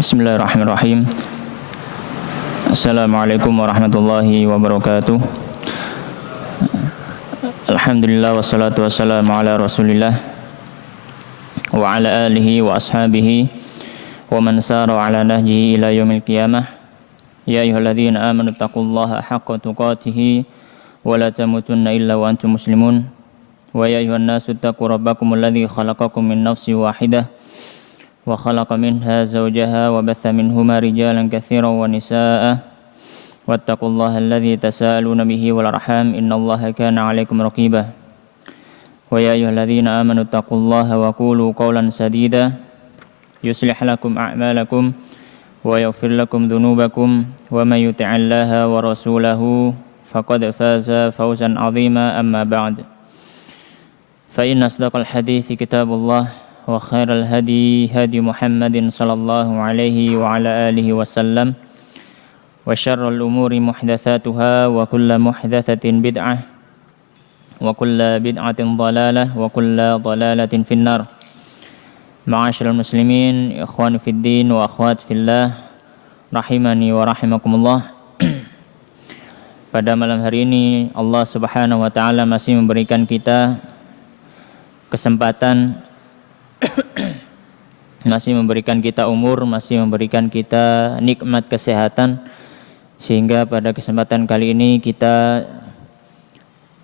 Bismillahirrahmanirrahim. Assalamualaikum warahmatullahi wabarakatuh. Alhamdulillah wassalatu wassalamu ala Rasulillah wa ala alihi wa ashabihi wa man sara ala nahjihi ila yaumil qiyamah. Ya ayyuhalladzina amanu taqullaha haqqa tuqatih wa la tamutunna illa wa antum muslimun. Wa ya ayyuhan nasu taqu rabbakumul ladzi khalaqakum min nafsin wahidah wa khalaqa minha zawjaha wa batha minhuma rijalan katsiran wa nisaa'a wattaqullaha alladzi tasaaluna bihi wal arham innallaha kana 'alaikum raqiba. Wa ya ayyuhalladzina amanu taqullaha wa qulu qawlan sadida yuslih lakum a'malakum wa yaghfir lakum dhunubakum wa may yuti'illaha wa rasulahu faqad faza fawzan 'azima amma ba'd. Fa inna asdaqal hadithi kitabullah wa khairal hadi hadi Muhammadin sallallahu alaihi wa ala alihi wasallam wa syarrul umuri muhdatsatuha wa kullu muhdatsatin bid'ah wa kullu bid'atin dhalalah wa kullu dhalalatin finnar. Ma'asyiral muslimin, ikhwan fid din wa akhwat fillah, rahimani wa rahimakumullah. Pada malam hari ini Allah Subhanahu wa taala masih memberikan kita kesempatan, masih memberikan kita umur, masih memberikan kita nikmat kesehatan, sehingga pada kesempatan kali ini kita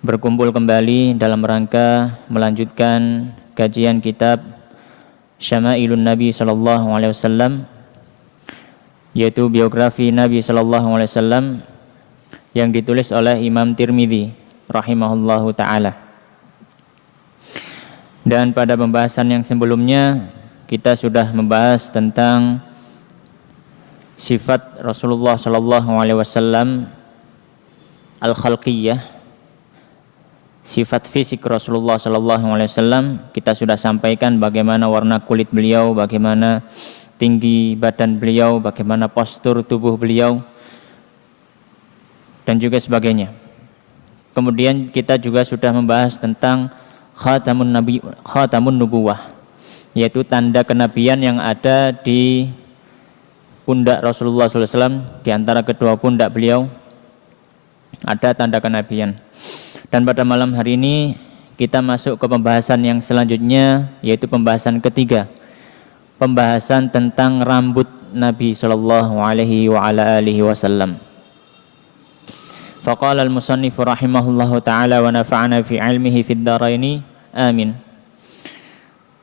berkumpul kembali dalam rangka melanjutkan kajian kitab Syama'ilun Nabi sallallahu alaihi wasallam, yaitu biografi Nabi sallallahu alaihi wasallam yang ditulis oleh Imam Tirmidzi rahimahullahu taala. Dan pada pembahasan yang sebelumnya kita sudah membahas tentang sifat Rasulullah sallallahu alaihi wasallam al-khalqiyah, sifat fisik Rasulullah sallallahu alaihi wasallam. Kita sudah sampaikan bagaimana warna kulit beliau, bagaimana tinggi badan beliau, bagaimana postur tubuh beliau dan juga sebagainya. Kemudian kita juga sudah membahas tentang khatamun nubuwah, yaitu tanda kenabian yang ada di pundak Rasulullah SAW. Di antara kedua pundak beliau ada tanda kenabian. Dan pada malam hari ini kita masuk ke pembahasan yang selanjutnya, yaitu pembahasan ketiga, pembahasan tentang rambut Nabi sallallahu alaihi wa ala alihi wasallam. Faqala al-musannif rahimahullahu ta'ala wa nafa'ana fi ilmihi fid dharaini amin.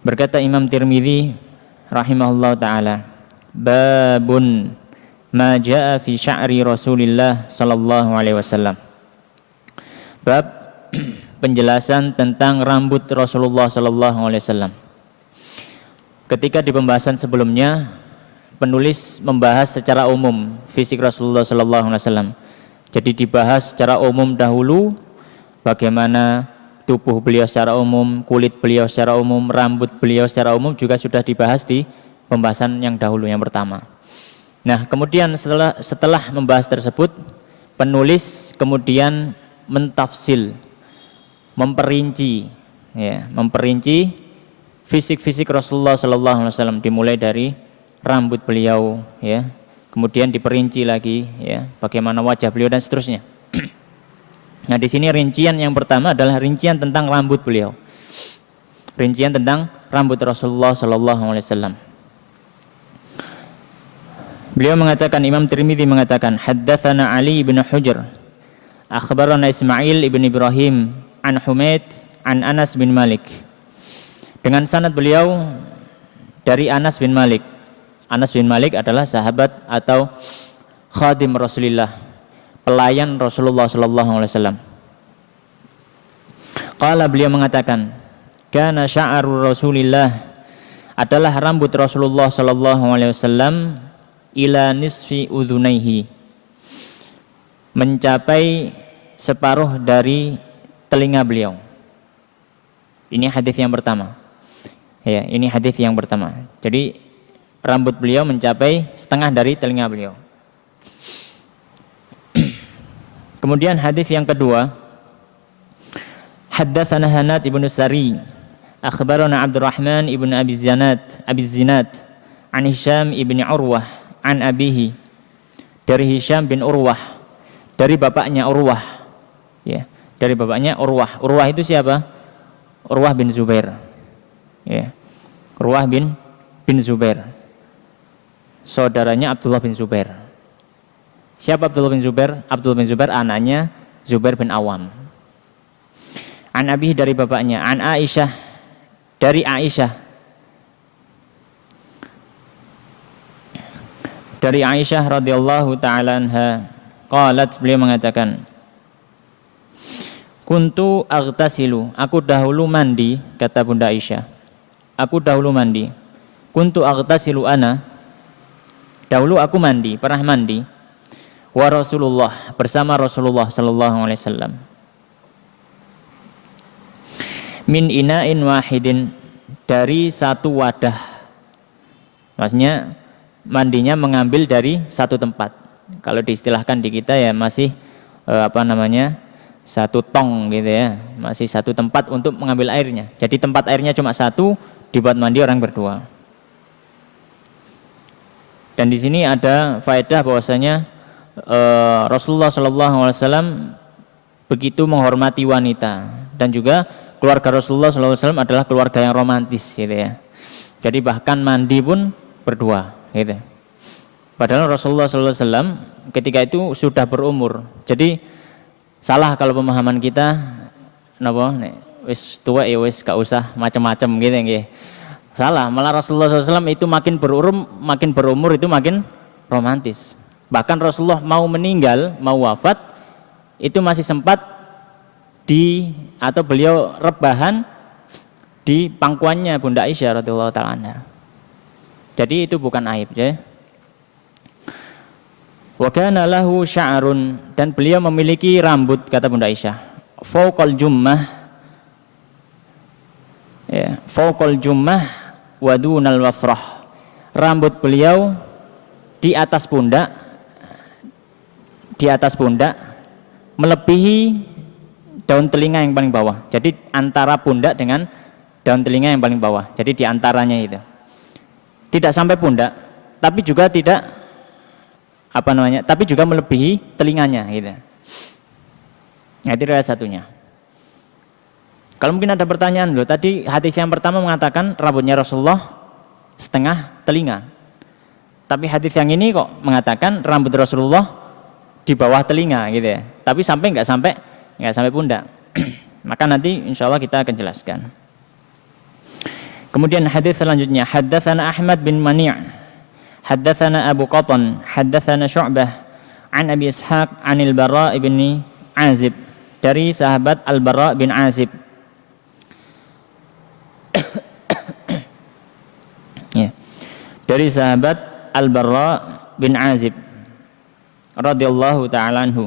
Berkata Imam Tirmidzi rahimahullahu ta'ala, babun ma jaa fi sya'ri Rasulillah sallallahu alaihi wasallam. Bab penjelasan tentang rambut Rasulullah sallallahu alaihi wasallam. Ketika di pembahasan sebelumnya penulis membahas secara umum fisik Rasulullah sallallahu alaihi wasallam. Jadi dibahas secara umum dahulu, bagaimana tubuh beliau secara umum, kulit beliau secara umum, rambut beliau secara umum juga sudah dibahas di pembahasan yang dahulu, yang pertama. Nah, kemudian setelah membahas tersebut, penulis kemudian mentafsil, memperinci fisik-fisik Rasulullah sallallahu alaihi wasallam, dimulai dari rambut beliau, ya. Kemudian diperinci lagi, ya, bagaimana wajah beliau dan seterusnya. Nah, di sini rincian yang pertama adalah rincian tentang rambut beliau. Rincian tentang rambut Rasulullah sallallahu alaihi wasallam. Beliau mengatakan, Imam Tirmidzi mengatakan, haddatsana Ali bin Hujr, akhbarana Ismail ibn Ibrahim an Humaid an Anas bin Malik. Dengan sanad beliau dari Anas bin Malik. Anas bin Malik adalah sahabat atau khadim Rasulullah, pelayan Rasulullah sallallahu alaihi wasallam. Qala, beliau mengatakan, kana sya'ru Rasulillah, adalah rambut Rasulullah sallallahu alaihi wasallam ila nisfi udhunaihi, mencapai separuh dari telinga beliau. Ini hadis yang pertama. Ya, ini hadis yang pertama. Jadi rambut beliau mencapai setengah dari telinga beliau. Kemudian hadis yang kedua, haddatsana Hanad ibn Sari, akhbarana Abdurrahman ibn Abi Zinad an Hisham ibni Urwah an abihi, dari Hisham bin Urwah, dari bapaknya Urwah, ya, dari bapaknya Urwah. Urwah itu siapa? Urwah bin Zubair, ya, Urwah bin Zubair, saudaranya Abdullah bin Zubair. Siapa Abdullah bin Zubair? Abdullah bin Zubair anaknya Zubair bin Awam. An abihi, dari bapaknya. An Aisyah, dari Aisyah, dari Aisyah radhiyallahu taala anha, qalat, beliau mengatakan, kuntu aghtasilu, aku dahulu mandi, kata Bunda Aisyah, aku dahulu mandi. Kuntu aghtasilu ana, dahulu aku mandi, pernah mandi, wa Rasulullah, bersama Rasulullah sallallahu alaihi wasallam, min ina'in wahidin, dari satu wadah. Maksudnya mandinya mengambil dari satu tempat. Kalau diistilahkan di kita ya masih satu tong gitu ya, masih satu tempat untuk mengambil airnya. Jadi tempat airnya cuma satu, dibuat mandi orang berdua. Dan di sini ada faedah bahwasanya Rasulullah SAW begitu menghormati wanita, dan juga keluarga Rasulullah SAW adalah keluarga yang romantis gitu ya. Jadi bahkan mandi pun berdua gitu. Padahal Rasulullah SAW ketika itu sudah berumur. Jadi salah kalau pemahaman kita, napa wis tua ya wis gak usah macam-macam gitu nggih. Salah, malah Rasulullah SAW itu makin berumur itu makin romantis. Bahkan Rasulullah mau meninggal, mau wafat, itu masih sempat atau beliau rebahan di pangkuannya Bunda Aisyah radhiyallahu taala anha. Jadi itu bukan aib ya. Wa kana lahu sya'run, dan beliau memiliki rambut, kata Bunda Aisyah, fauqal jummah, ya, fauqal jummah wa dunal wafrah. Rambut beliau di atas pundak melebihi daun telinga yang paling bawah. Jadi antara pundak dengan daun telinga yang paling bawah. Jadi di antaranya itu. Tidak sampai pundak, tapi juga tidak tapi juga melebihi telinganya gitu. Nah, itu riwayat satunya. Kalau mungkin ada pertanyaan loh, tadi hadis yang pertama mengatakan rambutnya Rasulullah setengah telinga. Tapi hadis yang ini kok mengatakan rambut Rasulullah di bawah telinga gitu ya. Tapi nggak sampai pundak. Maka nanti insya Allah kita akan jelaskan. Kemudian hadis selanjutnya, haddatsana Ahmad bin Mani', haddatsana Abu Qatan, haddatsana Syu'bah an Abi Ishaq anil Bara' bin Azib, dari sahabat Al-Bara' bin Azib. Ya. Dari sahabat Al-Bara' bin Azib radhiyallahu taala anhu.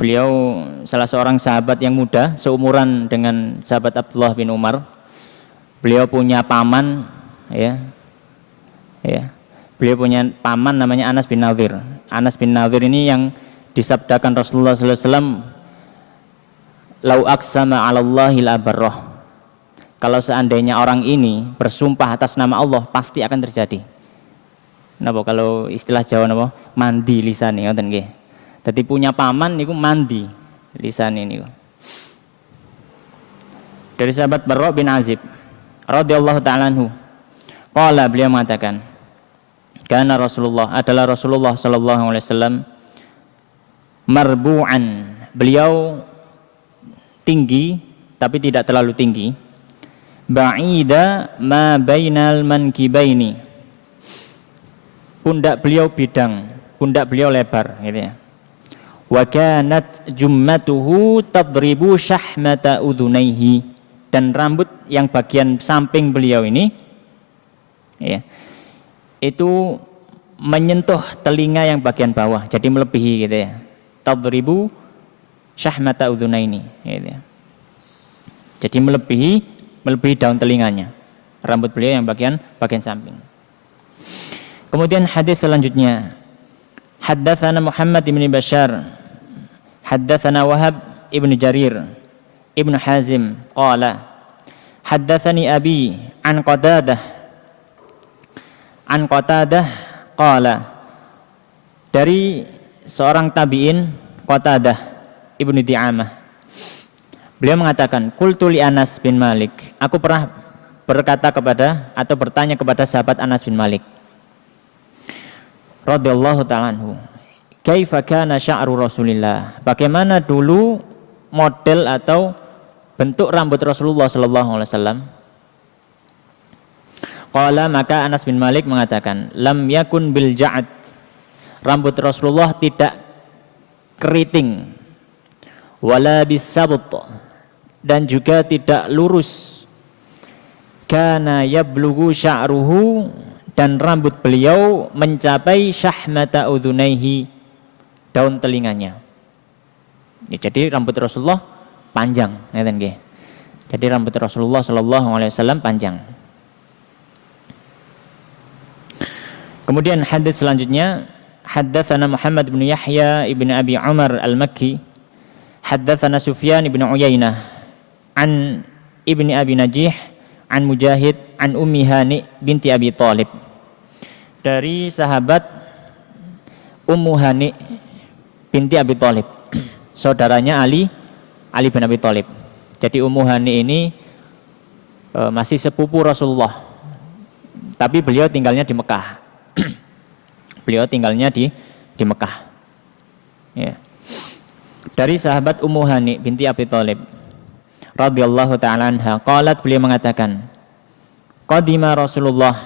Beliau salah seorang sahabat yang muda, seumuran dengan sahabat Abdullah bin Umar. Beliau punya paman, ya. Beliau punya paman namanya Anas bin Nadhir. Anas bin Nadhir ini yang disabdakan Rasulullah SAW, "Lau aqsama 'alallahi la barrah." Kalau seandainya orang ini bersumpah atas nama Allah, pasti akan terjadi. Napa kalau istilah Jawa napa? Mandi lisane ngoten nggih. Dadi punya paman niku mandi lisan ini. Dari sahabat Bara' bin Azib radhiyallahu taala anhu. Qala, beliau mengatakan, kana Rasulullah, adalah Rasulullah sallallahu alaihi wasallam marbu'an, beliau tinggi tapi tidak terlalu tinggi, ba'ida ma bainal mankibaini, pundak beliau bidang, pundak beliau lebar gitu ya. Wa kanat jummatuhu tadribu syahmata udhunaihi, dan rambut yang bagian samping beliau ini ya, itu menyentuh telinga yang bagian bawah, jadi melebihi gitu ya. Tadribu syahmata udhunaini gitu ya. Jadi melebihi daun telinganya, rambut beliau yang bagian samping. Kemudian hadis selanjutnya, haddatsana Muhammad bin Bashar, haddatsana Wahab ibn Jarir ibn Hazim qala Haddatsani abi an Qatadah qala, dari seorang tabi'in Qatadah Ibnu Di'amah, beliau mengatakan, qultu li Anas bin Malik, aku pernah berkata kepada atau bertanya kepada sahabat Anas bin Malik radhiyallahu ta'ala anhu, kaifa kana sya'ru Rasulillah, bagaimana dulu model atau bentuk rambut Rasulullah sallallahu alaihi wasallam. Qala, maka Anas bin Malik mengatakan, lam yakun bil ja'ad, rambut Rasulullah tidak keriting, wala bis sabt, dan juga tidak lurus. Kana yablughu sya'ruhu, dan rambut beliau mencapai syahmata udhunaihi, daun telinganya. Ya, jadi rambut Rasulullah panjang, ngeten nggih. Jadi rambut Rasulullah sallallahu alaihi wasallam panjang. Kemudian hadis selanjutnya, haddatsana Muhammad bin Yahya ibn Abi Umar al-Makki, haddatsana Sufyan ibn Uyainah an ibni Abi Najih an Mujahid an Ummi Hani binti Abi Thalib, dari sahabat Ummu Hani binti Abi Thalib, saudaranya Ali bin Abi Thalib. Jadi Ummu Hani ini masih sepupu Rasulullah, tapi beliau tinggalnya di Mekah. Beliau tinggalnya di Mekah. Ya. Dari sahabat Ummu Hani binti Abi Thalib radhiyallahu ta'ala anha, qalat, beliau mengatakan, qadima Rasulullah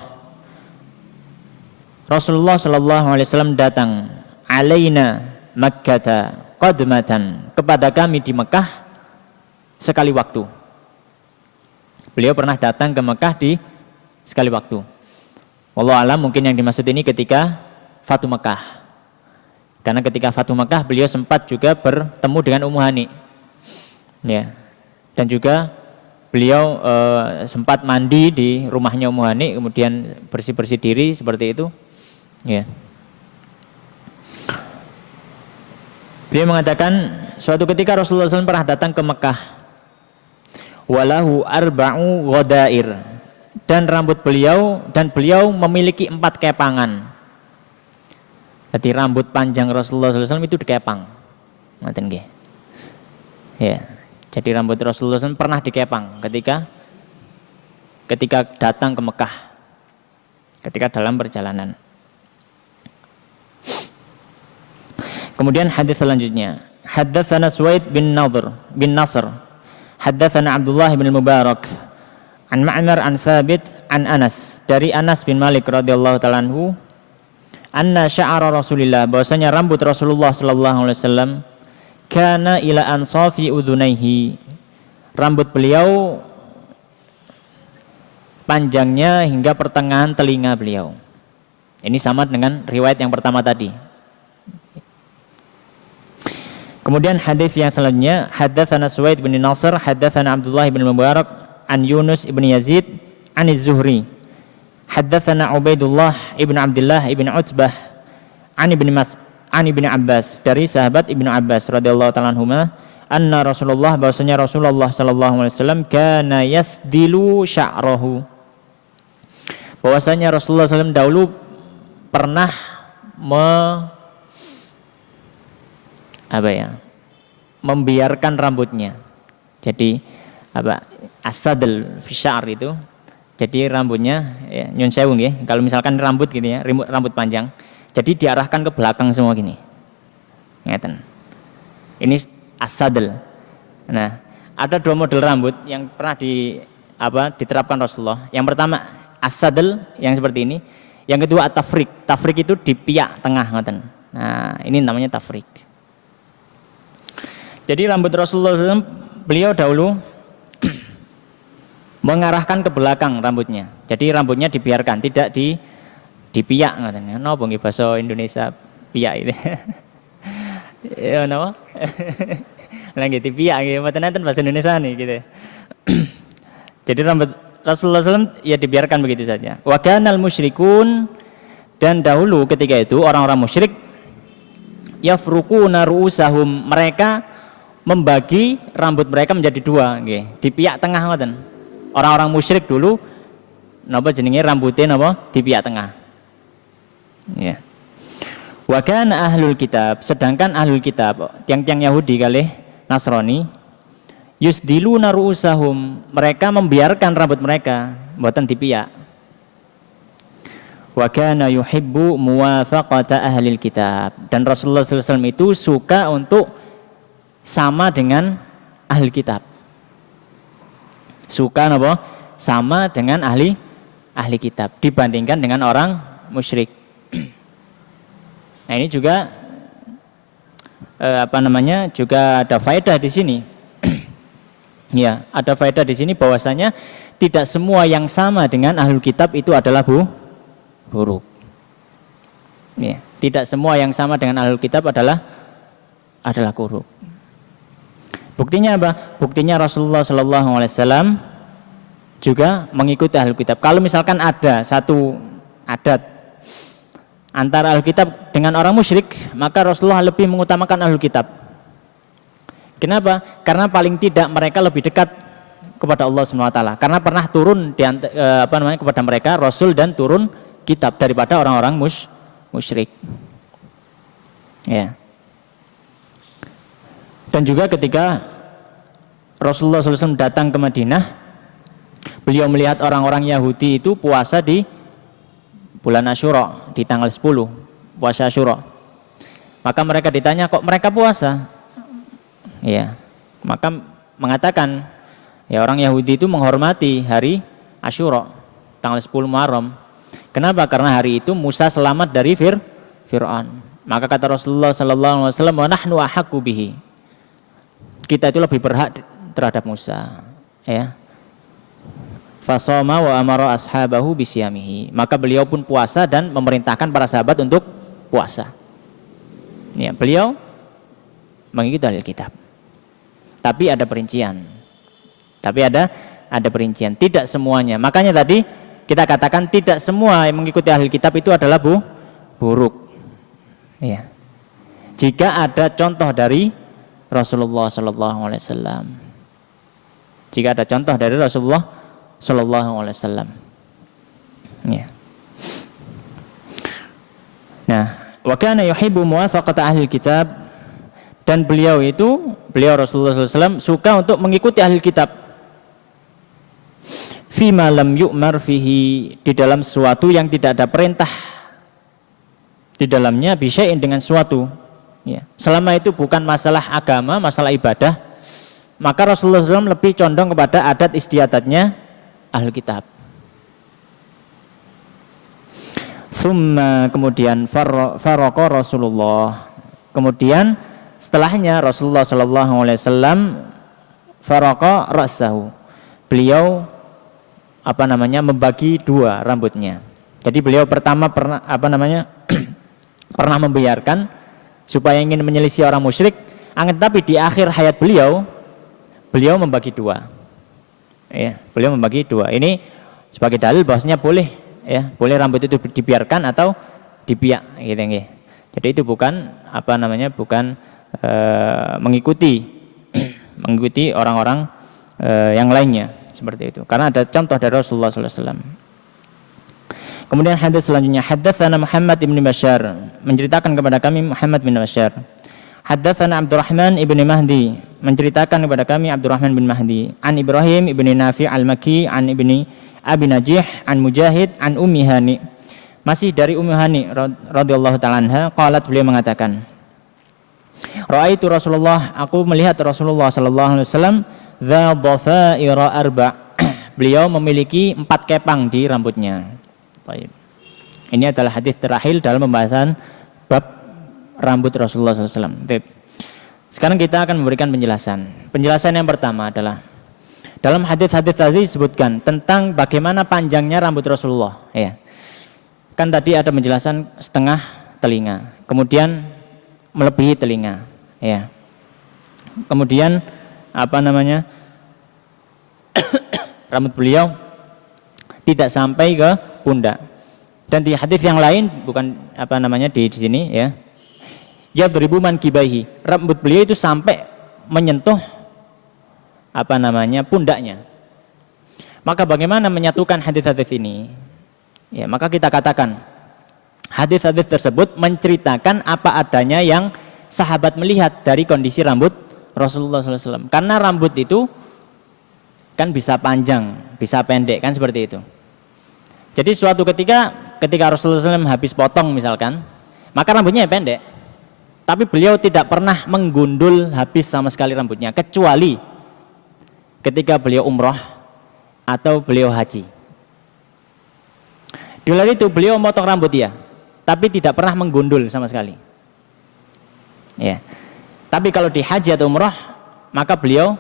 sallallahu alaihi wasallam datang, alaina Makkah qadmatan, kepada kami di Mekah sekali waktu. Beliau pernah datang ke Mekah di sekali waktu. Wallahu alam, mungkin yang dimaksud ini ketika Fatu Mekah. Karena ketika Fatu Mekah beliau sempat juga bertemu dengan Ummu Hani. Ya. Dan juga beliau sempat mandi di rumahnya Ummu Hani, kemudian bersih-bersih diri seperti itu. Ya. Beliau mengatakan, suatu ketika Rasulullah SAW pernah datang ke Mekah. Walahu arba'u ghadair, dan beliau memiliki 4 kepangan. Jadi rambut panjang Rasulullah SAW itu dikepang. Ngoten nggih. Ya. Jadi rambut Rasulullah SAW pernah dikepang ketika datang ke Mekah, ketika dalam perjalanan. Kemudian hadis selanjutnya, haddatsana Suwaid bin Nasr, haddatsana Abdullah bin Mubarak an Ma'mar an Thabit an Anas, dari Anas bin Malik radhiyallahu ta'ala anhu, anna sya'ara Rasulillah, bahwasanya rambut Rasulullah sallallahu alaihi wasallam kana ila ansafi udhunaihi, rambut beliau panjangnya hingga pertengahan telinga beliau. Ini sama dengan riwayat yang pertama tadi. Kemudian hadis yang selanjutnya, haddatsana Suwaid bin Nasr, haddatsana Abdullah bin Mubarak an Yunus ibn Yazid an Az-Zuhri, haddatsana Ubaidullah ibn Abdullah ibn Utbah an ibn Abbas, dari sahabat Ibnu Abbas radhiyallahu ta'ala anhuma, anna Rasulullah, bahwasanya Rasulullah sallallahu alaihi wasallam kana yasdilu sya'rahu, bahwasanya Rasulullah SAW dahulu pernah membiarkan rambutnya. Jadi asadl fi sya'r itu, jadi rambutnya ya, nyun sewu nggih, kalau misalkan rambut gitu ya, rambut panjang, jadi diarahkan ke belakang semua gini. Ngeten. Ini asadl. Nah, ada 2 model rambut yang pernah diterapkan Rasulullah. Yang pertama asadl yang seperti ini, yang kedua at-tafrik. Tafrik itu di piak tengah ngoten. Nah, ini namanya tafrik. Jadi rambut Rasulullah SAW, beliau dahulu mengarahkan ke belakang rambutnya. Jadi rambutnya dibiarkan, tidak dipiak ngoten. Napa nggih basa Indonesia piak itu? Ya napa? Lah nggih dipiak nggih, mboten enten bahasa Indonesia nih gitu. Jadi rambut Rasulullah SAW ya dibiarkan begitu saja. Wa kanal musyrikun, dan dahulu ketika itu orang-orang musyrik yafruquna ru'usahum, mereka membagi rambut mereka menjadi 2 nggih, di piak tengah ngoten. orang-orang musyrik dulu napa jenenge rambutnya napa dipiak tengah. Ya. Wa kana ahlul kitab, sedangkan ahlul kitab tiang-tiang Yahudi kalih Nasrani yusdiluna ru'usahum, mereka membiarkan rambut mereka mboten dipiak. Wa kana yuhibbu muwafaqata ahlil kitab, dan Rasulullah SAW itu suka untuk sama dengan ahli kitab. Suka napa? Sama dengan ahli kitab dibandingkan dengan orang musyrik. Nah, ini juga juga ada faedah di sini. Ya, ada faedah di sini bahwasanya tidak semua yang sama dengan ahlul kitab itu adalah buruk. Ya, tidak semua yang sama dengan ahlul kitab adalah buruk. Buktinya apa? Buktinya Rasulullah SAW juga mengikuti ahlul kitab. Kalau misalkan ada satu adat antara ahlul kitab dengan orang musyrik, maka Rasulullah lebih mengutamakan ahlul kitab. Kenapa? Karena paling tidak mereka lebih dekat kepada Allah SWT. Karena pernah turun kepada mereka Rasul dan turun kitab daripada orang-orang musyrik. Ya. Dan juga ketika Rasulullah SAW datang ke Madinah, beliau melihat orang-orang Yahudi itu puasa di bulan Asyura, di tanggal 10 puasa Asyura. Maka mereka ditanya, kok mereka puasa? Ya, maka mengatakan, ya orang Yahudi itu menghormati hari Asyura, tanggal 10 Muharram. Kenapa? Karena hari itu Musa selamat dari Fir'aun. Maka kata Rasulullah SAW, wa nahnu ahaqqu bihi, kita itu lebih berhak terhadap Musa. Ya. Fasoma wa amara ashabahu bisyamihi, maka beliau pun puasa dan memerintahkan para sahabat untuk puasa. Ya, beliau mengikuti ahli kitab. Tapi ada perincian. Tidak semuanya. Makanya tadi kita katakan tidak semua yang mengikuti ahli kitab itu adalah buruk. Ya. Jika ada contoh dari Rasulullah SAW. Jika ada contoh dari Rasulullah Sallallahu Alaihi Wasallam. Ya. Nah, wa kana yuhibbu muwafaqata ahli kitab, dan beliau Rasulullah SAW suka untuk mengikuti ahli kitab. Fima lam yu'mar fihi, di dalam sesuatu yang tidak ada perintah di dalamnya, bisya'in dengan suatu. Ya. Selama itu bukan masalah agama, masalah ibadah, maka Rasulullah SAW lebih condong kepada adat istiadatnya ahli kitab. Summa, kemudian farraqa Rasulullah. Kemudian setelahnya Rasulullah SAW farraqa ra'sahu. Beliau membagi dua rambutnya. Jadi beliau pertama pernah membiarkan supaya ingin menyelisih orang musyrik, tapi di akhir hayat beliau membagi dua. Ya, beliau membagi dua. Ini sebagai dalil bahwasanya boleh rambut itu dibiarkan atau dipiak, gitu ya. Jadi itu bukan mengikuti orang-orang yang lainnya seperti itu. Karena ada contoh dari Rasulullah SAW. Kemudian hadis selanjutnya, haddatsana Muhammad bin Bashar, menceritakan kepada kami Muhammad bin Bashar. Haddatsana Abdurrahman ibn Mahdi, menceritakan kepada kami Abdurrahman bin Mahdi, an Ibrahim ibn Nafi' al-Makki, an ibni Abi Najih, an Mujahid, an Ummi Hani. Masih dari Ummi Hani radhiyallahu ta'ala anha, qalat, beliau mengatakan, Ra'aitu Rasulullah, aku melihat Rasulullah sallallahu alaihi wasallam dza dhafaira arba'. Beliau memiliki 4 kepang di rambutnya. Baik. Ini adalah hadis terakhir dalam pembahasan bab rambut Rasulullah SAW. Sekarang kita akan memberikan penjelasan. Penjelasan yang pertama adalah dalam hadis-hadis tadi disebutkan tentang bagaimana panjangnya rambut Rasulullah. Ya. Kan tadi ada penjelasan setengah telinga, kemudian melebihi telinga. Ya. Kemudian rambut beliau tidak sampai ke pundak. Dan di hadis yang lain di sini ya. Ya beribu mankibaihi, rambut beliau itu sampai menyentuh pundaknya. Maka bagaimana menyatukan hadis-hadis ini? Ya, maka kita katakan hadis-hadis tersebut menceritakan apa adanya yang sahabat melihat dari kondisi rambut Rasulullah SAW. Karena rambut itu kan bisa panjang, bisa pendek, kan seperti itu. Jadi suatu ketika Rasulullah SAW habis potong misalkan, maka rambutnya pendek. Tapi beliau tidak pernah menggundul habis sama sekali rambutnya, kecuali ketika beliau umroh atau beliau haji. Di luar itu beliau memotong rambut ya, tapi tidak pernah menggundul sama sekali. Ya. Tapi kalau di haji atau umroh, maka beliau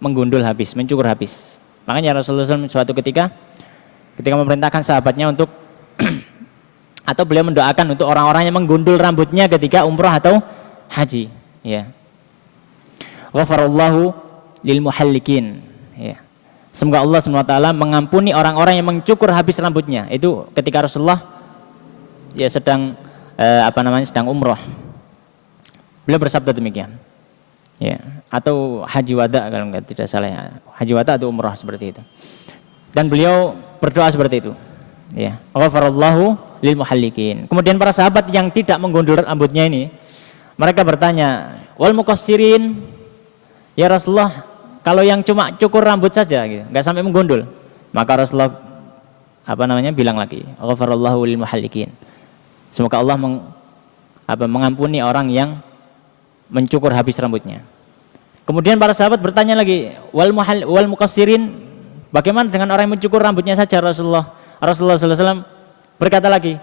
menggundul habis, mencukur habis. Makanya Rasulullah SAW suatu ketika memerintahkan sahabatnya untuk atau beliau mendoakan untuk orang-orang yang menggundul rambutnya ketika umroh atau haji. Ya. Ghafarallahu lil muhallikin. Ya. Semoga Allah SWT mengampuni orang-orang yang mencukur habis rambutnya. Itu ketika Rasulullah ya sedang sedang umroh. Beliau bersabda demikian. Ya, atau haji wada kalau tidak salah ya. Haji wada atau umroh seperti itu. Dan beliau berdoa seperti itu. Ya, ghafarallahu lil muhallikin. Kemudian para sahabat yang tidak menggundul rambutnya ini, mereka bertanya, wal muqassirin, ya Rasulullah, kalau yang cuma cukur rambut saja gitu, enggak sampai menggundul. Maka Rasulullah bilang lagi, ghafarallahu lil muhallikin. Semoga Allah mengampuni orang yang mencukur habis rambutnya. Kemudian para sahabat bertanya lagi, wal muqassirin, bagaimana dengan orang yang mencukur rambutnya saja Rasulullah? Rasulullah SAW berkata lagi,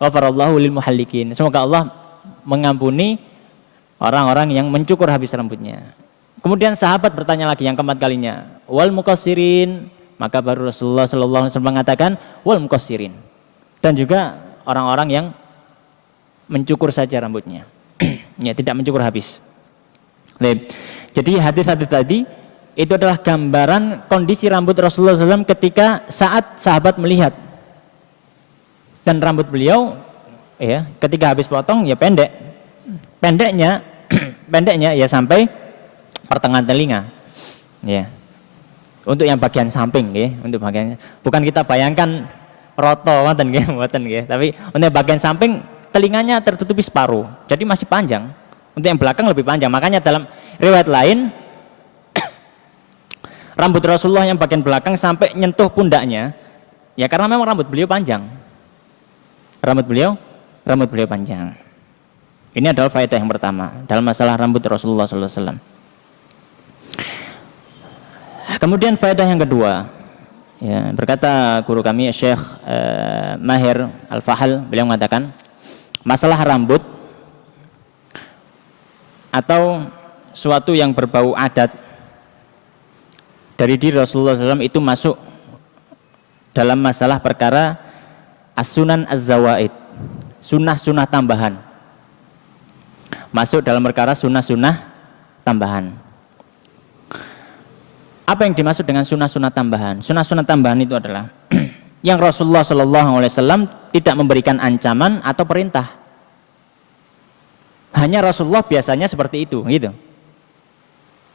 ghafarallahu lil muhallikin. Semoga Allah mengampuni orang-orang yang mencukur habis rambutnya. Kemudian sahabat bertanya lagi yang keempat kalinya, wal muqassirin. Maka baru Rasulullah SAW mengatakan wal muqassirin. Dan juga orang-orang yang mencukur saja rambutnya. Ya, tidak mencukur habis. Jadi hadis-hadis tadi itu adalah gambaran kondisi rambut Rasulullah SAW ketika saat sahabat melihat. Dan rambut beliau ya ketika habis potong ya pendeknya ya sampai pertengahan telinga. Ya. Untuk yang bagian samping ya, untuk bagian bukan kita bayangkan roto mboten nggih, tapi untuk bagian samping telinganya tertutupi separuh. Jadi masih panjang. Untuk yang belakang lebih panjang. Makanya dalam riwayat lain rambut Rasulullah yang bagian belakang sampai nyentuh pundaknya, ya karena memang rambut beliau panjang. Rambut beliau panjang. Ini adalah faedah yang pertama dalam masalah rambut Rasulullah SAW. Kemudian faedah yang kedua, ya, berkata guru kami Syekh Mahir Al-Fahal, beliau mengatakan masalah rambut atau suatu yang berbau adat dari diri Rasulullah SAW itu masuk dalam masalah perkara as-sunan az-zawaid, sunnah-sunnah tambahan. Masuk dalam perkara sunnah-sunnah tambahan. Apa yang dimaksud dengan sunnah-sunnah tambahan? Sunnah-sunnah tambahan itu adalah yang Rasulullah SAW tidak memberikan ancaman atau perintah. Hanya Rasulullah biasanya seperti itu, gitu.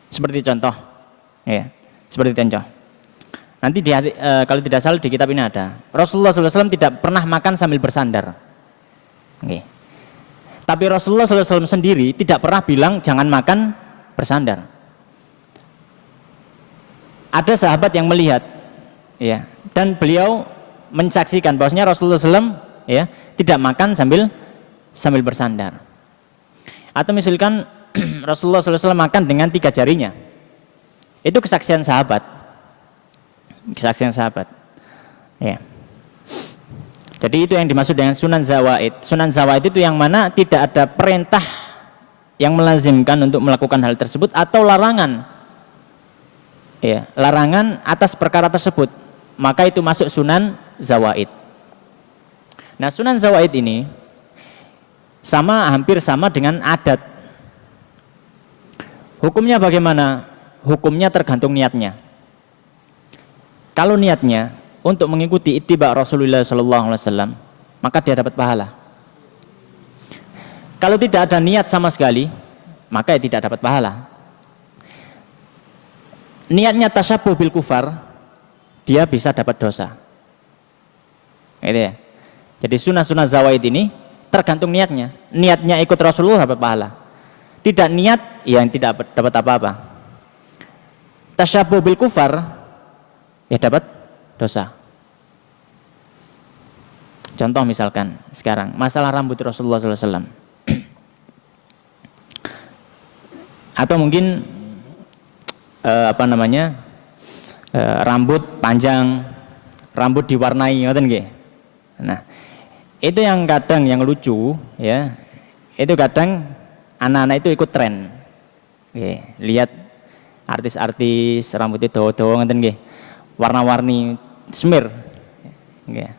Seperti contoh, ya. Seperti contoh. Nanti kalau tidak salah di kitab ini ada. Rasulullah SAW tidak pernah makan sambil bersandar. Okay. Tapi Rasulullah SAW sendiri tidak pernah bilang jangan makan bersandar. Ada sahabat yang melihat, ya, dan beliau mensaksikan bahwasanya Rasulullah SAW ya tidak makan sambil bersandar. Atau misalkan Rasulullah SAW makan dengan 3 jarinya. Itu kesaksian sahabat. Ya. Jadi itu yang dimaksud dengan sunan zawaid. Sunan zawaid itu yang mana tidak ada perintah yang melazimkan untuk melakukan hal tersebut atau larangan. Ya, larangan atas perkara tersebut. Maka itu masuk sunan zawaid. Nah, sunan zawaid ini hampir sama dengan adat. Hukumnya bagaimana? Hukumnya tergantung niatnya. Kalau niatnya untuk mengikuti ittiba Rasulullah SAW, maka dia dapat pahala. Kalau tidak ada niat sama sekali, maka dia tidak dapat pahala. Niatnya tasyabuh bil kufar, dia bisa dapat dosa. Gitu ya. Jadi sunnah-sunnah zawaid ini tergantung niatnya. Niatnya ikut Rasulullah dapat pahala. Tidak niat, ya tidak dapat apa-apa. Tasyabuh bil kufar, ya dapat dosa. Contoh misalkan sekarang masalah rambut Rasulullah SAW. Atau mungkin rambut panjang, rambut diwarnai, ngoten nggih. Nah, itu yang kadang yang lucu ya. Itu kadang anak-anak itu ikut tren. Nggih, lihat artis-artis rambutnya dawa-dawa ngoten nggih. Warna-warni semir. Nggih.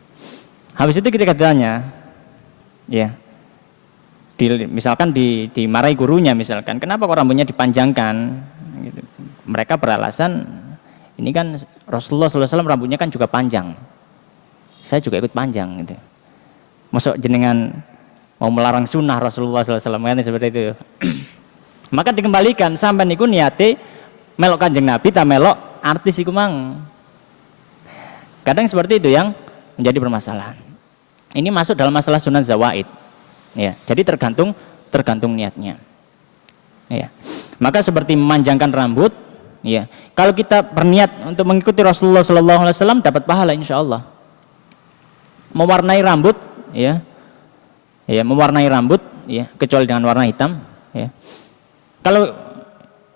Habis itu ketika ditanya ya. Misalkan dimarahi gurunya misalkan, kenapa kok rambutnya dipanjangkan? Gitu. Mereka beralasan, ini kan Rasulullah SAW rambutnya kan juga panjang. Saya juga ikut panjang gitu. Masuk jenengan mau melarang sunnah Rasulullah SAW kan seperti itu. Maka dikembalikan sampai niku niate melok Kanjeng Nabi ta melok artis iku mang. Kadang seperti itu yang menjadi permasalahan. Ini masuk dalam masalah sunnah zawaid. Ya, jadi tergantung niatnya. Ya. Maka seperti memanjangkan rambut, ya. Kalau kita berniat untuk mengikuti Rasulullah SAW dapat pahala insya Allah. Mewarnai rambut, ya. Ya, mewarnai rambut, ya, kecuali dengan warna hitam, ya. Kalau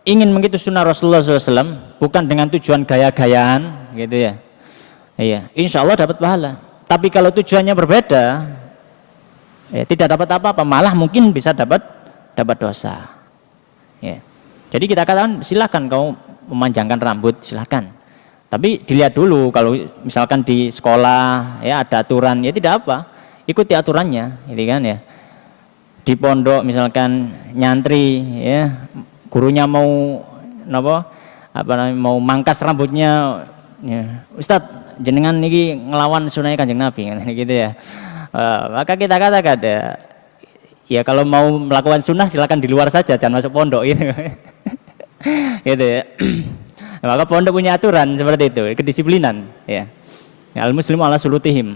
ingin mengikuti sunnah Rasulullah SAW bukan dengan tujuan gaya-gayaan, gitu ya. Iya, insya Allah dapat pahala. Tapi kalau tujuannya berbeda, ya, tidak dapat apa-apa, malah mungkin bisa dapat dosa. Ya. Jadi kita katakan silakan kau memanjangkan rambut, silakan. Tapi dilihat dulu kalau misalkan di sekolah ya ada aturan, ya tidak apa, ikuti aturannya, gitu kan ya. Di pondok misalkan nyantri, ya gurunya mau mau mangkas rambutnya, ya, Ustadz jenengan niki ngelawan sunahnya Kanjeng Nabi, gitu ya. Maka kita katakan ya kalau mau melakukan sunnah silakan di luar saja, jangan masuk pondok gitu. Gitu ya. Maka pondok punya aturan seperti itu, kedisiplinan ya. Al muslimu ala sulutihim.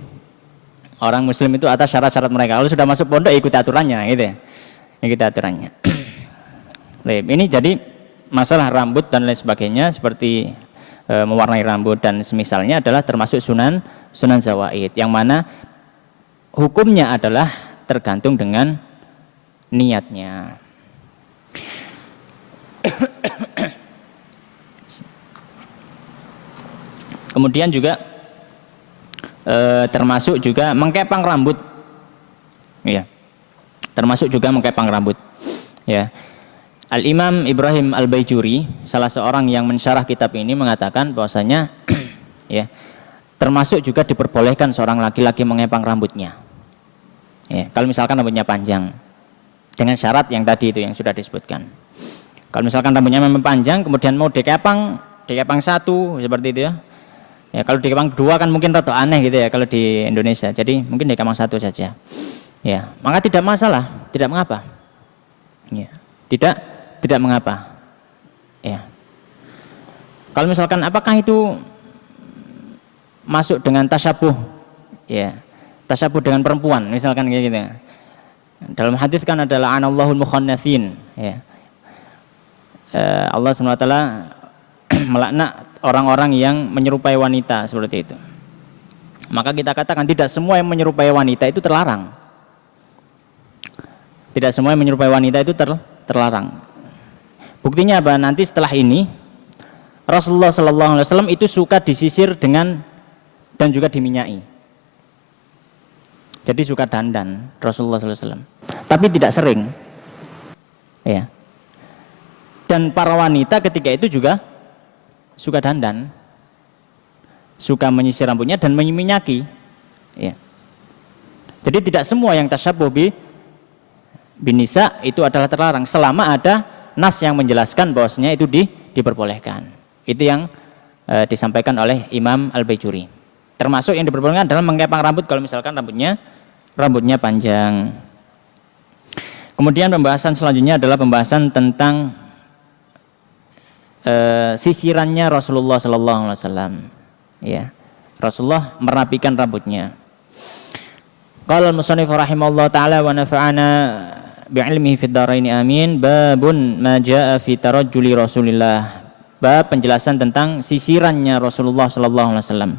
Orang muslim itu atas syarat-syarat mereka. Kalau sudah masuk pondok ikuti aturannya gitu ya. Ikuti aturannya. Ini jadi masalah rambut dan lain sebagainya seperti mewarnai rambut dan semisalnya adalah termasuk sunan zawaid yang mana hukumnya adalah tergantung dengan niatnya. Kemudian juga termasuk juga mengkepang rambut. Ya. Termasuk juga mengkepang rambut. Ya. Al-Imam Ibrahim Al-Baijuri, salah seorang yang mensyarah kitab ini mengatakan bahwasanya ya, termasuk juga diperbolehkan seorang laki-laki mengepang rambutnya. Ya, kalau misalkan rambutnya panjang dengan syarat yang tadi itu yang sudah disebutkan. Kalau misalkan rambutnya memang panjang kemudian mau dikepang satu seperti itu ya. Ya kalau dikepang dua kan mungkin rada aneh gitu ya kalau di Indonesia. Jadi mungkin dikepang satu saja. Ya, maka tidak masalah, tidak mengapa. Ya, tidak mengapa. Ya. Kalau misalkan apakah itu masuk dengan tasyabuh? Ya. Tasyabuh dengan perempuan misalkan kayak gitu. Dalam hadis kan adalah anallahu al-mukhannathin, ya. Allah SWT melaknat orang-orang yang menyerupai wanita seperti itu. Maka kita katakan tidak semua yang menyerupai wanita itu terlarang. Tidak semua yang menyerupai wanita itu terlarang. Buktinya apa? Nanti setelah ini Rasulullah SAW itu suka disisir dan juga diminyai. Jadi suka dandan Rasulullah SAW. Tapi tidak sering. Ya. Dan para wanita ketika itu juga suka dandan, suka menyisir rambutnya dan meminyaki. Ya. Jadi tidak semua yang tasyabuh binisa itu adalah terlarang selama ada nas yang menjelaskan bahwasanya itu diperbolehkan. Itu yang disampaikan oleh Imam Al-Baijuri. Termasuk yang diperbolehkan adalah mengepang rambut kalau misalkan rambutnya panjang. Kemudian pembahasan selanjutnya adalah pembahasan tentang sisirannya Rasulullah SAW. Ya. Rasulullah merapikan rambutnya. Qala al-musannif rahimahullah taala wa nafa'ana bi'ilmihi fid dharain amin. Babun ma jaa'a fi tarajjuli Rasulillah. Bab penjelasan tentang sisirannya Rasulullah sallallahu alaihi wasallam.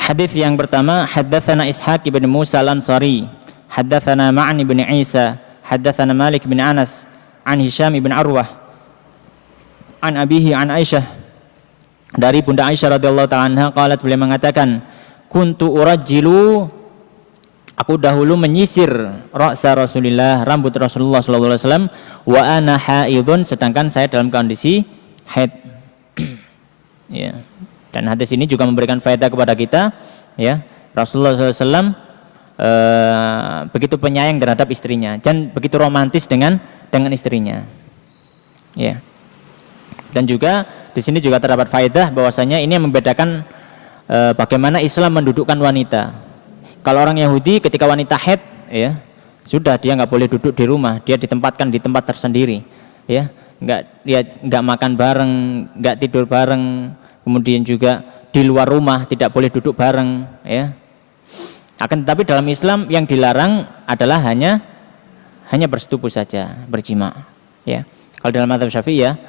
Hadis yang pertama, haddatsana Ishaq bin Musa al-Ansari, haddatsana Ma'an bin Isa, haddatsana Malik bin Anas, an Hisham bin Arwah, an abihi an Aisyah, dari Bunda Aisyah radhiyallahu ta'ala anha, qalat, beliau mengatakan, kuntu urajjilu, aku dahulu menyisir ra'sa Rasulillah, rambut Rasulullah sallallahu alaihi wasallam, wa ana haidun, sedangkan saya dalam kondisi haid. Ya. Dan hadis ini juga memberikan faedah kepada kita, ya. Rasulullah SAW begitu penyayang terhadap istrinya dan begitu romantis dengan istrinya, ya. Dan juga di sini juga terdapat faedah bahwasanya ini yang membedakan bagaimana Islam mendudukkan wanita. Kalau orang Yahudi ketika wanita haid, ya sudah, dia nggak boleh duduk di rumah, dia ditempatkan di tempat tersendiri, ya. Nggak makan bareng, nggak tidur bareng. Kemudian juga di luar rumah tidak boleh duduk bareng, ya. Akan tetapi dalam Islam yang dilarang adalah hanya bersetubuh saja, berjima, ya. Kalau dalam mazhab Syafi'i, ya,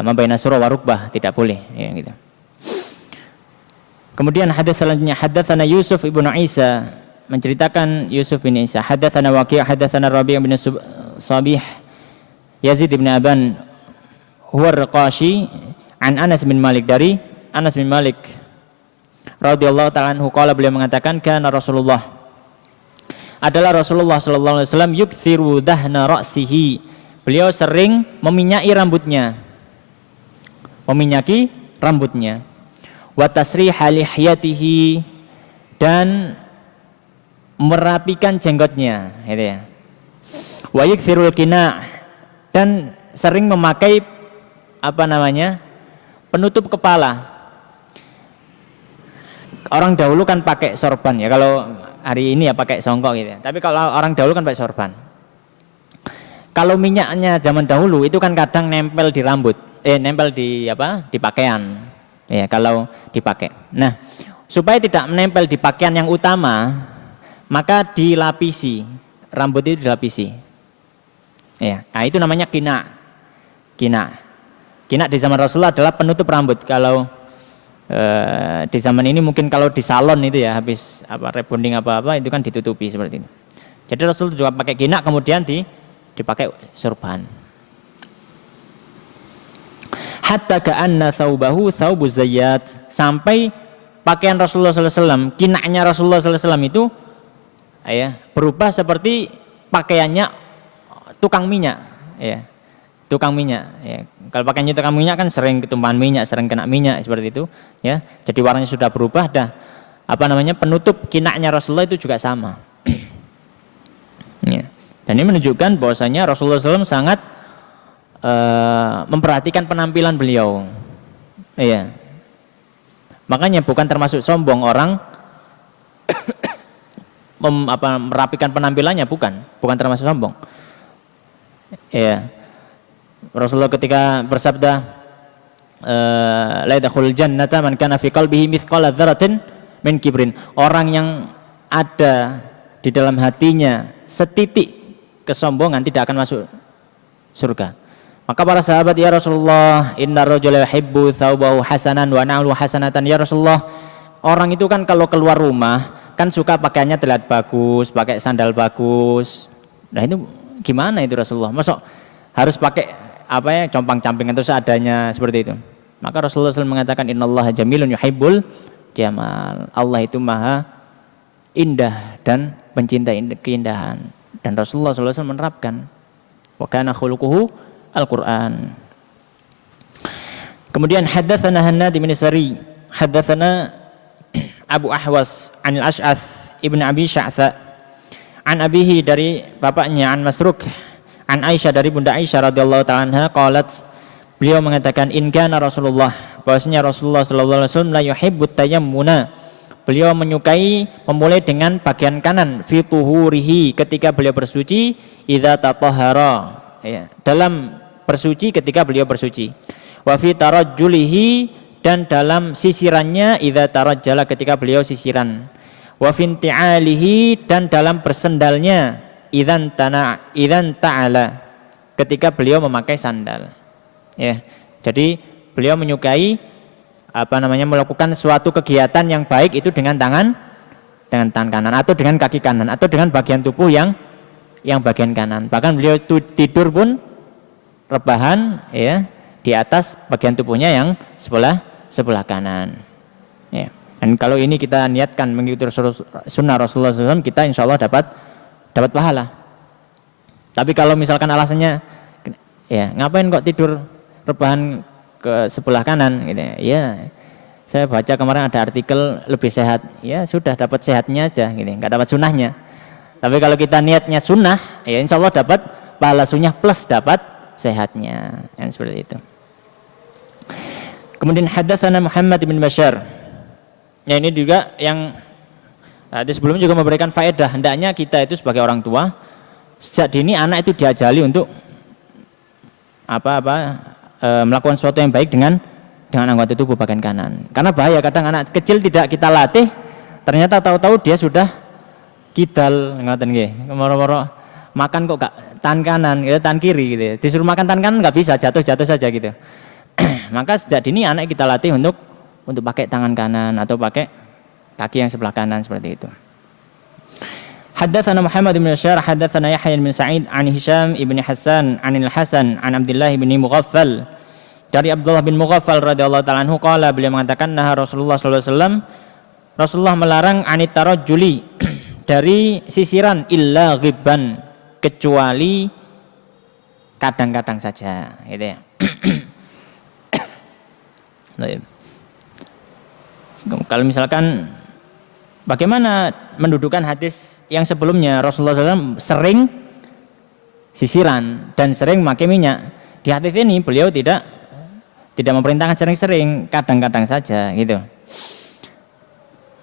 mabaina surah wa rukbah tidak boleh, ya, gitu. Kemudian hadis selanjutnya, haddatsana Yusuf ibnu Isa, menceritakan Yusuf bin Isa, haddatsana Waqi', haddatsana Rabi' bin Sabih, Yazid bin Aban huwa ar-Raqashi, an Anas bin Malik, dari Anas bin Malik radhiyallahu ta'ala anhu, qala, beliau mengatakan, kana Rasulullah, adalah Rasulullah sallallahu alaihi wasallam, yukthiru dahna ra'sihi, beliau sering meminyaki rambutnya, wa tasriha lihyatihi, dan merapikan jenggotnya, gitu ya. Wa yukthirul qina', dan sering memakai penutup kepala. Orang dahulu kan pakai sorban, ya, kalau hari ini ya pakai songkok gitu ya. Tapi kalau orang dahulu kan pakai sorban. Kalau minyaknya zaman dahulu itu kan kadang nempel di rambut, nempel di pakaian. Ya, kalau dipakai. Nah, supaya tidak menempel di pakaian yang utama, maka dilapisi, rambut itu dilapisi. Ya, nah itu namanya qina'. Qina' di zaman Rasulullah adalah penutup rambut. Kalau di zaman ini mungkin kalau di salon itu ya habis rebonding apa itu kan ditutupi seperti itu. Jadi Rasul juga pakai qina', kemudian dipakai sorban. Hatta ka'anna thawbahu thawbu zayyat, sampai pakaian Rasulullah sallallahu alaihi wasallam, qina'nya Rasulullah sallallahu alaihi wasallam itu, ya, berubah seperti pakaiannya tukang minyak, ya. Tukang minyak, ya. Kalau pakaiannya tukang minyak kan sering ketumpahan minyak, sering kena minyak seperti itu, ya. Jadi warnanya sudah berubah, dah penutup qina'nya Rasulullah itu juga sama. Ya. Dan ini menunjukkan bahwasanya Rasulullah SAW sangat memperhatikan penampilan beliau, iya. Makanya bukan termasuk sombong orang merapikan penampilannya, bukan termasuk sombong, iya. Rasulullah ketika bersabda, la yadkhulul jannata man kana fi qalbihi mithqala dzarratin min kibrin, orang yang ada di dalam hatinya setitik kesombongan tidak akan masuk surga. Maka para sahabat, ya Rasulullah, inna rajula yuhibbu thawbahu hasanan wa na'lu hasanatan, ya Rasulullah, orang itu kan kalau keluar rumah kan suka pakaiannya terlihat bagus, pakai sandal bagus. Nah itu gimana itu Rasulullah? Masa harus pakai compang-camping atau seadanya seperti itu? Maka Rasulullah SAW mengatakan, innallaha jamilun yuhibbul jamal, Allah itu maha indah dan mencintai keindahan. Dan Rasulullah SAW menerapkan, wa kana khuluquhu Al-Quran. Kemudian haddatsana Hannad bin Sari, haddatsana Abu Ahwas anil Ash'ath ibn Abi Sya'tha, an abihi, dari bapaknya, an Masruk, an Aisyah, dari Bunda Aisyah radhiyallahu ta'ala anha, qalat, beliau mengatakan, in kana Rasulullah, bahwasanya Rasulullah sallallahu alaihi wasallam la yuhibbut tayammuna, beliau menyukai memulai dengan bagian kanan, fi tuhurihi, ketika beliau bersuci, idza tatahhara, ya, dalam bersuci ketika beliau bersuci, wa fi tarajjulihi, dan dalam sisirannya idza tarajjala ketika beliau sisiran. Wa finti'alihi dan dalam bersendalnya idzan ta'ala ketika beliau memakai sandal. Ya. Jadi beliau menyukai melakukan suatu kegiatan yang baik itu dengan tangan kanan atau dengan kaki kanan atau dengan bagian tubuh yang bagian kanan. Bahkan beliau tidur pun rebahan ya di atas bagian tubuhnya yang sebelah kanan. Ya. Dan kalau ini kita niatkan mengikuti sunnah Rasulullah SAW, kita insya Allah dapat pahala. Tapi kalau misalkan alasannya, ya ngapain kok tidur rebahan ke sebelah kanan, gitu ya. Saya baca kemarin ada artikel lebih sehat, ya sudah dapat sehatnya aja, gitu, nggak dapat sunnahnya. Tapi kalau kita niatnya sunnah, ya insya Allah dapat pahala sunnah plus dapat sehatnya, yang seperti itu. Kemudian hadatsana Muhammad bin Bashar. Ya ini juga yang sebelumnya juga memberikan faedah. Hendaknya kita itu sebagai orang tua sejak dini anak itu diajari untuk melakukan sesuatu yang baik dengan anggota tubuh bagian kanan. Karena bahaya kadang anak kecil tidak kita latih, ternyata tahu-tahu dia sudah kidal, ngoten nggih. Moro-moro makan kok gak tangan kanan, ya tangan kiri gitu. Disuruh makan tangan kanan nggak bisa, jatuh saja gitu. Maka sejak dini anak kita latih untuk pakai tangan kanan atau pakai kaki yang sebelah kanan seperti itu. Haddatsana Muhammad bin Bashar, haddatsana Yahya bin Sa'id an Hisham ibn Hasan an Al-Hasan an Abdullah bin Mughaffal. Dari Abdullah bin Mughaffal radhiyallahu ta'ala anhu qala, beliau mengatakan naha Rasulullah sallallahu alaihi wasallam, Rasulullah melarang anit tarajjuli dari sisiran illa ghibban, kecuali kadang-kadang saja gitu ya. Kalau misalkan bagaimana mendudukan hadis yang sebelumnya, Rasulullah SAW sering sisiran dan sering memakai minyak. Di hadis ini beliau tidak memerintahkan sering-sering, kadang-kadang saja gitu.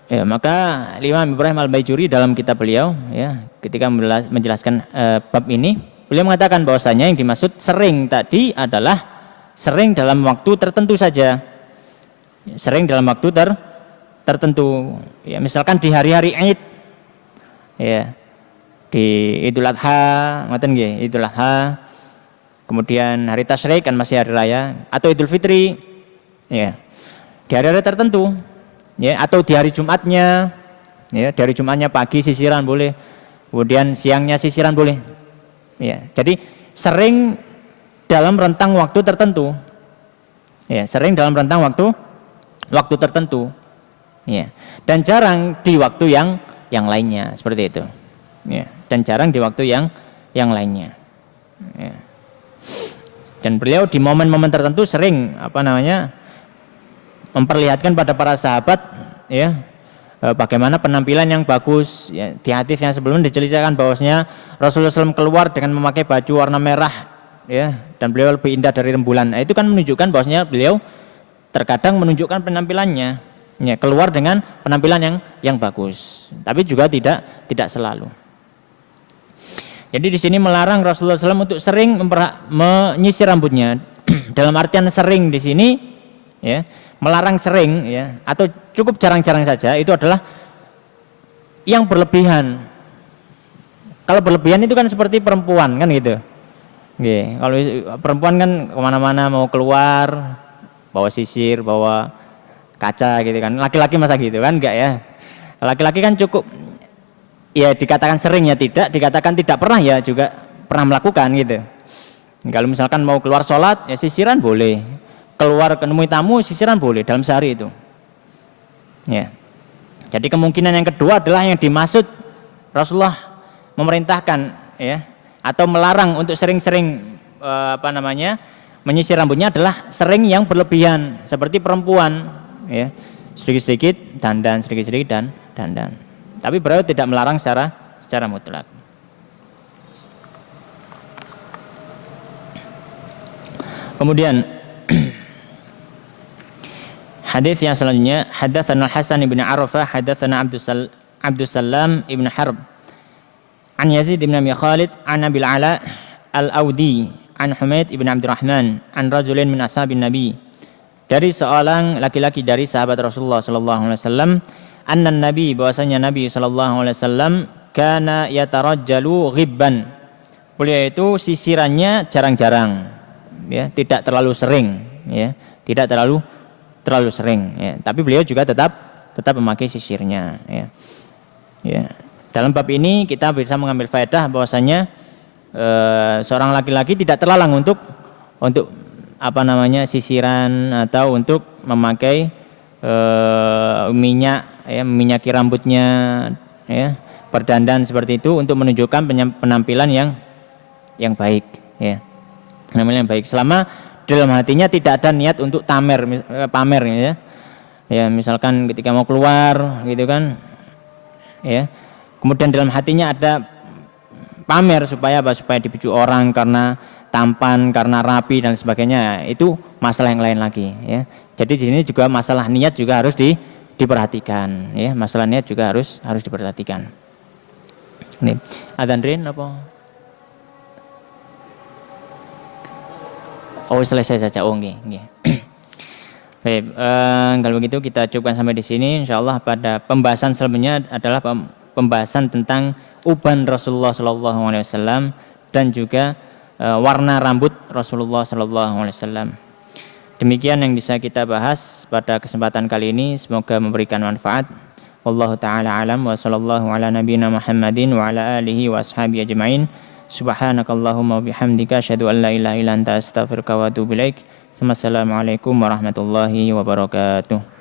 Ya, maka Imam Ibrahim Al-Baijuri dalam kitab beliau ya ketika menjelaskan bab ini, beliau mengatakan bahwasanya yang dimaksud sering tadi adalah sering dalam waktu tertentu saja. Sering dalam waktu tertentu. Ya, misalkan di hari-hari Id, ya, di Idul Adha, ngoten nggih, Idul Adha. Kemudian hari Tasyrik kan masih hari raya, atau Idul Fitri, ya, di hari-hari tertentu, ya, atau di hari Jumatnya, ya, di hari Jumatnya pagi sisiran boleh, kemudian siangnya sisiran boleh, ya. Jadi sering dalam rentang waktu tertentu, ya, sering dalam rentang waktu tertentu, ya, dan jarang di waktu yang lainnya seperti itu, ya, dan jarang di waktu yang lainnya, ya. Dan beliau di momen-momen tertentu sering memperlihatkan pada para sahabat ya bagaimana penampilan yang bagus ya. Di hadis yang sebelumnya dijelaskan bahwasanya Rasulullah SAW keluar dengan memakai baju warna merah ya, dan beliau lebih indah dari rembulan. Nah, itu kan menunjukkan bahwasanya beliau terkadang menunjukkan penampilannya ya, keluar dengan penampilan yang bagus, tapi juga tidak selalu. Jadi di sini melarang Rasulullah SAW untuk sering menyisir rambutnya. Dalam artian sering di sini, ya, melarang sering, ya, atau cukup jarang-jarang saja. Itu adalah yang berlebihan. Kalau berlebihan itu kan seperti perempuan kan gitu. Oke, kalau perempuan kan kemana-mana mau keluar, bawa sisir, bawa kaca gitu kan. Laki-laki masa gitu kan enggak ya? Laki-laki kan cukup. Ya dikatakan sering ya tidak, dikatakan tidak pernah ya juga pernah melakukan gitu. Kalau misalkan mau keluar sholat ya sisiran boleh, keluar menemui tamu sisiran boleh dalam sehari itu. Ya. Jadi kemungkinan yang kedua adalah yang dimaksud Rasulullah memerintahkan ya atau melarang untuk sering-sering menyisir rambutnya adalah sering yang berlebihan seperti perempuan ya, sedikit-sedikit dandan, sedikit-sedikit dan dandan. Tapi beliau tidak melarang secara mutlak. Kemudian hadis yang selanjutnya, hadatsana Hasan bin Arafah, hadatsana Abdus Salam ibn Harb an Yazid bin Abi Khalid an Abil Ala al-Audi an Humaid ibn Abdurrahman an rajulin min ashabin Nabi. dari seorang laki-laki dari sahabat Rasulullah sallallahu alaihi wasallam, annan nabi, bahwasanya Nabi sallallahu alaihi wasallam kana yatarajjalu ghibban. Beliau itu sisirannya jarang-jarang, ya, tidak terlalu sering, ya, tidak terlalu sering, ya. Tapi beliau juga tetap memakai sisirnya, ya. Ya. Dalam bab ini kita bisa mengambil faedah bahwasanya seorang laki-laki tidak terlarang untuk sisiran atau untuk memakai minyak, ya, minyaki rambutnya, ya, berdandan seperti itu untuk menunjukkan penampilan yang baik, ya, penampilan yang baik, selama dalam hatinya tidak ada niat untuk pamer, ya. Ya, misalkan ketika mau keluar gitu kan, ya, kemudian dalam hatinya ada pamer supaya dipuji orang karena tampan, karena rapi dan sebagainya, itu masalah yang lain lagi, ya. Jadi di sini juga masalah niat juga harus diperhatikan, ya. Masalah niat juga harus diperhatikan. Nih, adzan Rin apa? Oh, selesai saja. Oh, nggih. Baik, kalau begitu kita cukupkan sampai di sini. Insyaallah pada pembahasan selanjutnya adalah pembahasan tentang uban Rasulullah sallallahu alaihi wasallam dan juga warna rambut Rasulullah sallallahu alaihi wasallam. Demikian yang bisa kita bahas pada kesempatan kali ini, semoga memberikan manfaat. Wallahu taala alam wa sallallahu ala nabiyyina Muhammadin wa ala alihi wa ashabihi ajmain. Subhanakallahumma wa bihamdika asyhadu an la ilaha illa anta astaghfiruka wa atubu ilaik. Assalamualaikum warahmatullahi wabarakatuh.